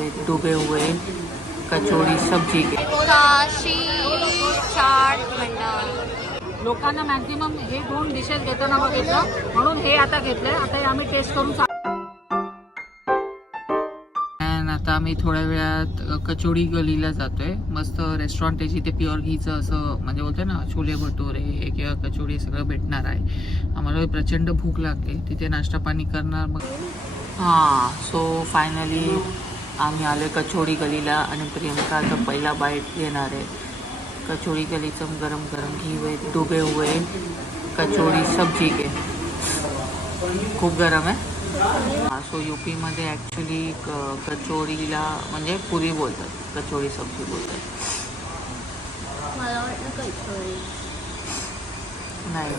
हुए डूबे हुए कचौड़ी सब्जी के। काशी चाट भंडार। लोकांना मॅक्झिमम हे 2 डिशेस घेताना बघितलं म्हणून हे आता घेतलंय. आता हे आम्ही टेस्ट करून आता आम्ही थोड्या वेळात कचोडी गलीला जातोय. मस्त रेस्टॉरंट आहे जिथे प्युअर घीचं असं म्हणजे बोलतोय ना छोले भटुरे किंवा कचोडी सगळं भेटणार आहे. आम्हाला प्रचंड भूक लागते. तिथे नाश्ता पाणी करणार मग. हां, सो फायनली आम्ही आलो कचोडी गलीला आणि प्रियंका आता पहिला बाईट घेणार आहे. कचोड़ी गलीचं गरम गरम घी हुए डूबे हुए कचोड़ी सब्जी के. खूप गरम आहे. सो यूपी मध्ये ॲक्च्युली कचोडीला म्हणजे पुरी बोलतात, कचोडी सब्जी बोलतात. मला वाटलं कचोरी नहीं,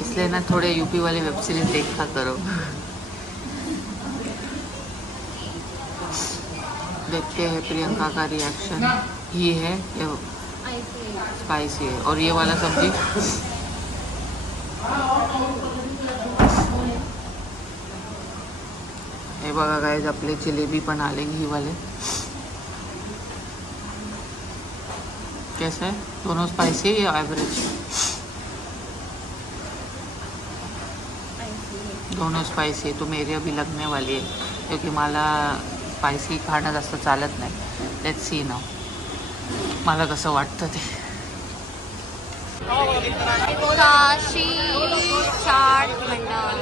इसलिए ना थोड़े यूपी वाले वेब सीरीज देखा करो. देखते हैं प्रियंका का रिएक्शन. घी है या स्पाइसी है और ये वाला सब्जी हे बघा गाइस आपले जिलेबी पण आले घी वाले. कैसे है दोनों, स्पाइसी या एवरेज? दोनों स्पाइसी. तो मेरी अभी लगने वाली है क्योंकि मला स्पाइसी खाणं जास्त चालत नाही. लेट्स सी नाउ मला कसं वाटतं ते. काशी चाट भंडार.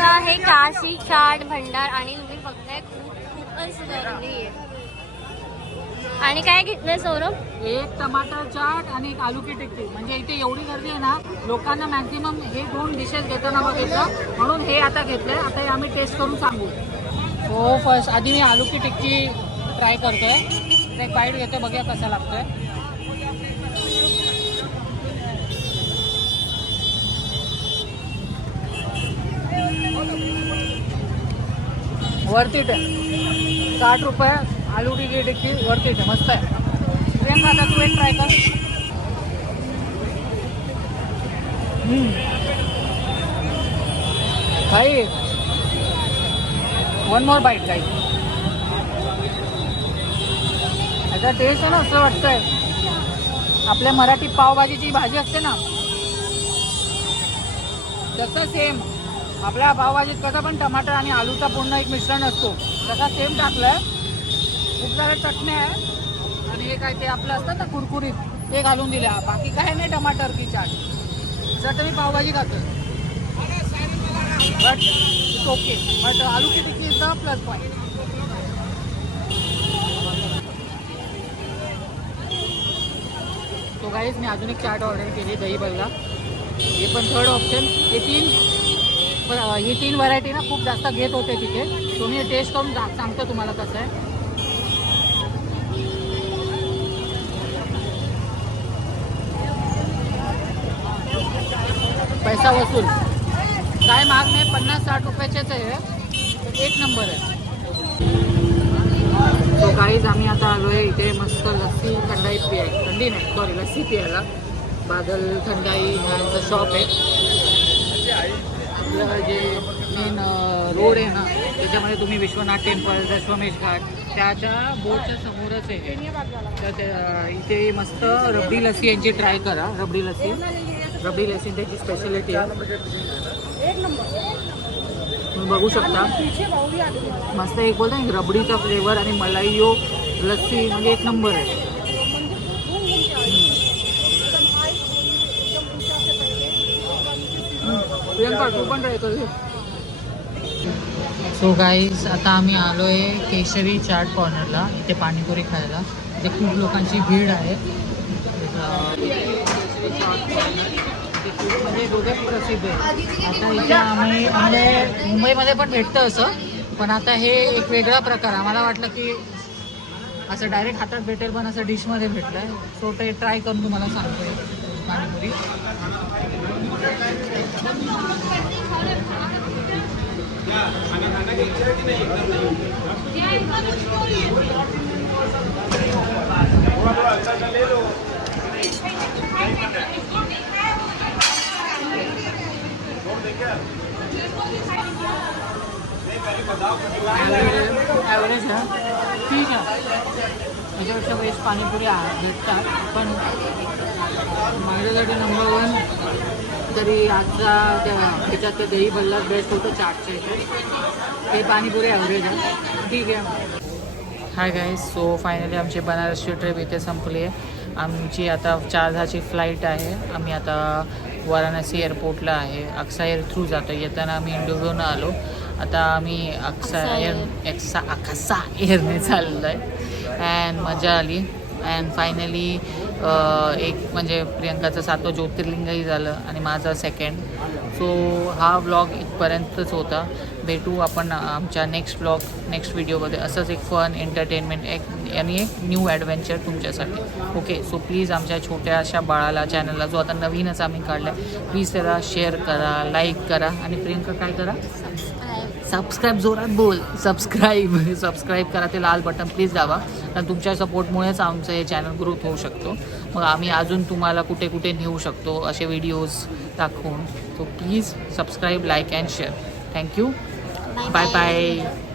आहे काशी चाट भंडार आणि तुम्ही बघताय खूपच गर्दी आहे. आणि काय घेतलंय सौरभ? एक टमाटर चाट आणि एक आलू की टिक्की. म्हणजे इथे एवढी गर्दी आहे ना, लोकांना मॅक्झिमम हे 2 डिशेस घेताना बघितलं म्हणून हे आता घेतलंय. आता हे आम्ही टेस्ट करून सांगू. हो, फर्स्ट आधी मी आलू की टिक्की ट्राय करतोय. एक बाईट घेतोय, बघूया कसा लागतोय. वर्थ इट आहे. 60 रुपये आलू की टिक्की वर्थ इट आहे, मस्त आहे. प्रियंका आता तू एक ट्राय कर. भाई वन मोर बाईट काही. याचा टेस्ट आहे ना असं वाटतंय आपल्या मराठी पावभाजीची भाजी असते ना तसं सेम. आपल्या पावभाजीत कसं पण टमाटर आणि आलूचा पूर्ण एक मिश्रण असतो तसा सेम टाकलंय. खूप साऱ्या चटण्या आहे आणि हे काय ते आपलं असतं ना कुरकुरीत ते घालून दिल्या. बाकी काय नाही टमाटर की चाट. जर मी पावभाजी खातो बट इट्स ओके. बट आलू की tikki is the plus point. तो गाईज मी अजून एक चाट ऑर्डर केली दही बल्ला. हे पण 3rd ऑप्शन. ही 3 व्हरायटी ना खूप जास्त घेत होते तिथे. तो मी टेस्ट करून सांगतो तुम्हाला कसं आहे. पैसा वसूल काय महाग नाही. 50-60 रुपयाचेच आहे. एक नंबर आहे. तो गाईज आम्ही आता आलो आहे इथे मस्त लस्सी थंडाई पियाय. थंडी नाही सॉरी लस्सी पियायला. बादल थंडाई यांचं शॉप आहे. आपलं जे मेन रोड आहे ना त्याच्यामध्ये तुम्ही विश्वनाथ टेम्पल दशमेश घाट त्याच्या बोर्डच्या समोरच आहे. तर इथे मस्त रबडी लस्सी यांची ट्राय करा. रबडी लस्सी त्याची स्पेशालिटी आहे. तुम्ही बघू शकता मस्त एक बोलता एक रबडीचा फ्लेवर आणि मलाईयो लस्सी म्हणजे एक नंबर आहे. प्रियंका तू पण ट्राय कर. सो गाईज आता आम्ही आलो आहे केशरी चाट कॉर्नरला. इथे पाणीपुरी खायला. इथे खूप लोकांची भीड आहे. म्हणजे दोघे प्रसिद्ध आहे. आता इथे आम्ही म्हणजे मुंबईमध्ये पण भेटतं असं पण आता हे एक वेगळा प्रकार. आम्हाला वाटलं की असं डायरेक्ट हातात भेटेल पण असं डिशमध्ये भेटलं आहे. सो ते ट्राय करून तुम्हाला सांगतो पाणीपुरी. ॲव्हरेज आहे, ठीक आहे. त्याच्यापेक्षा बेस्ट पाणीपुरी भेटतात, पण माझ्यासाठी नंबर 1 तरी आजचा त्याच्यात ते दही भल्ला बेस्ट होतं चाटच्या इथे. हे पाणीपुरी ॲव्हरेज आहे, ठीक आहे. हाय गाईज, सो फायनली आमची बनारसची ट्रिप इथे संपली आहे. आमची आता 4:10ची फ्लाईट आहे. आम्ही आता वाराणसी एअरपोर्टला आहे. अक्सा एअर थ्रू जातो. येताना आम्ही इंडिगोनं आलो. आता आम्ही अक्सा एअरने चाललो आहे अँड मजा आली. अँड फायनली एक म्हणजे प्रियंकाचं 7वं ज्योतिर्लिंगही झालं आणि माझा 2nd. सो हा व्लॉग इथपर्यंतच होता. भेटू आपण आमच्या नेक्स्ट व्हिडिओमध्ये. असंच एक फन एंटरटेनमेंट एक न्यू ॲडव्हेंचर तुमच्यासाठी. ओके, सो प्लीज आमच्या छोट्याशा बाळाला चॅनलला जो आता नवीनच आम्ही काढला आहे, प्लीज त्याला शेअर करा, लाईक करा आणि प्रियंका काय करा, सबस्क्राईब, जोरात बोल, सबस्क्राईब करा. ते लाल बटन प्लीज दाबा, कारण तुमच्या सपोर्टमुळेच आमचं हे चॅनल ग्रोथ होऊ शकतो. मग आम्ही अजून तुम्हाला कुठे कुठे नेऊ शकतो असे व्हिडिओज दाखवून. So please subscribe, like and share. Thank you. Bye bye.